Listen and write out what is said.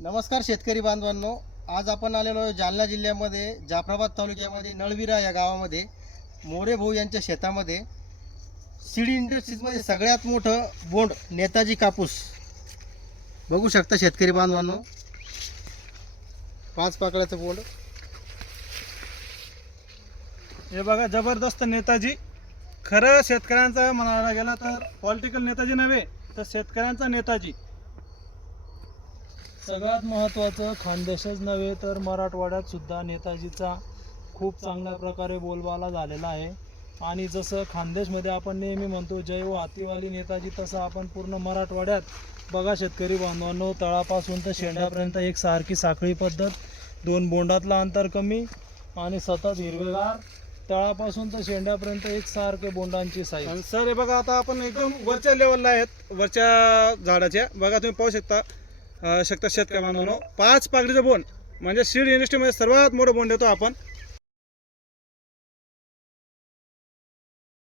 नमस्कार शेतकरी बांधवांनो, आज आपण आलेलो आहे जालना जिल्ह्यामध्ये जाफराबाद तालुक्यामध्ये नळविरा या गावामध्ये मोरे भाऊ यांच्या शेतामध्ये सीड इंडस्ट्रीजमध्ये सगळ्यात मोठं बोंड नेताजी कापूस बघू शकता शेतकरी बांधवांनो. 5 पाकळ्याचं बोंड. हे बघा, जबरदस्त नेताजी. खरं शेतकऱ्यांचा म्हणायला गेला तर पॉलिटिकल नेताजी नव्हे तर शेतकऱ्यांचा नेताजी. सगळ्यात महत्त्वाचं खानदेशच नव्हे तर मराठवाड्यात सुद्धा नेताजीचा खूप चांगल्या प्रकारे बोलबाला झालेला आहे. आणि जसं खानदेशमध्ये आपण नेहमी म्हणतो जय हो हातीवाली नेताजी, तसं आपण पूर्ण मराठवाड्यात बघा शेतकरी बांधवांनो, तळापासून तर शेंड्यापर्यंत एक सारखी साखळी पद्धत, 2 बोंडातला अंतर कमी आणि सतत हिरवेगार, तळापासून तर शेंड्यापर्यंत एक सारखे बोंडांची साईज. सर हे बघा, आता आपण एकदम वरच्या लेवलला आहेत, वरच्या झाडाच्या. बघा तुम्ही पाहू शकता शेतकरी बांधवांनो, 5 पाकळीचं बोंड म्हणजे सीड इंडस्ट्रीमध्ये सर्वात मोठं बोंड येतो आपण.